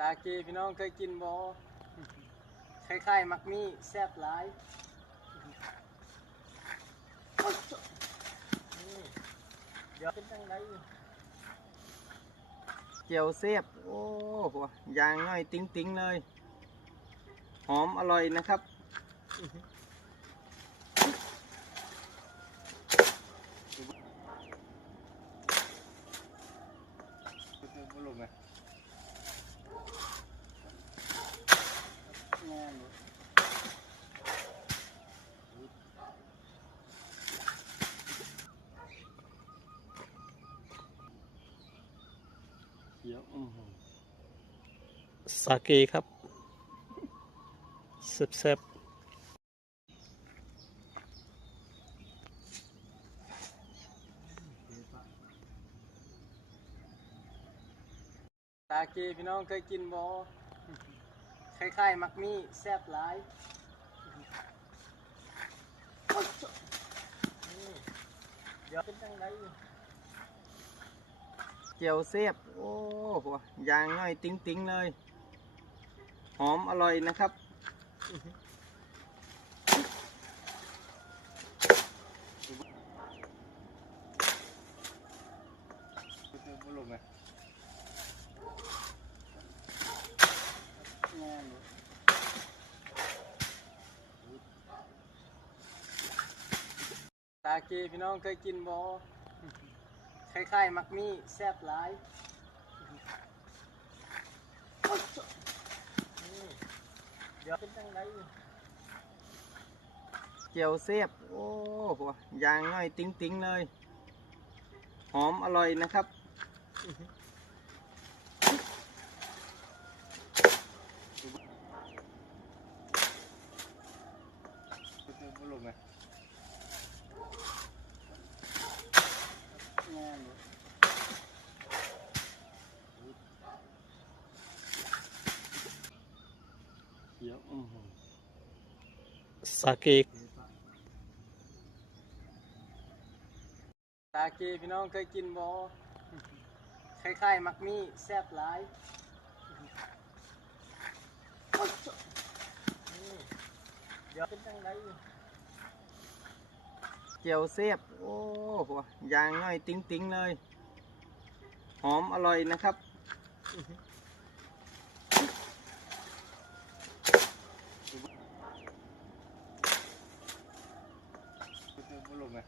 ตาเกพี่น้องเคยกินบ่คล้ายๆมักมี่แซ่บหลายเดี๋ยวเป็นจังไดเจียวเสียบโอ้โหยางง่อยติ้งๆเลย หอมอร่อยนะครับลงไหมงานเลย เดี๋ยวอือหือสาเกครับแซ่บตาเกพี่น้องเคยกินบ่คล้ายๆมักมี่แซ่บหลายนี่เดี๋ยวเป็นจังได เจียวเสียบโอ้โหยางง่อยติ้งๆเลย หอมอร่อยนะครับลงไหมงาเลยตาเกพี่น้องเคยกินบ่ คล้ายๆ มักมี่แซ่บหลายนี่เดี๋ยวเป็นจังไดเจียวเสียบโอ้โหยางง่อยติ้งๆเลย หอมอร่อยนะครับๆยางง่อยติ้งๆเลยหอมอร่อยนะ ครับลงไหมงานเลยเดี๋ยวอือหือสาเกตาเกพี่น้องเคยกินบ่คล้ายๆ มักมี่แซ่บหลายเดี๋ยวเป็นจังได เกี๊ยวเสียบโอ้โหยางง่อยติ้งติ้งเลย หอมอร่อยนะครับ ลงนะ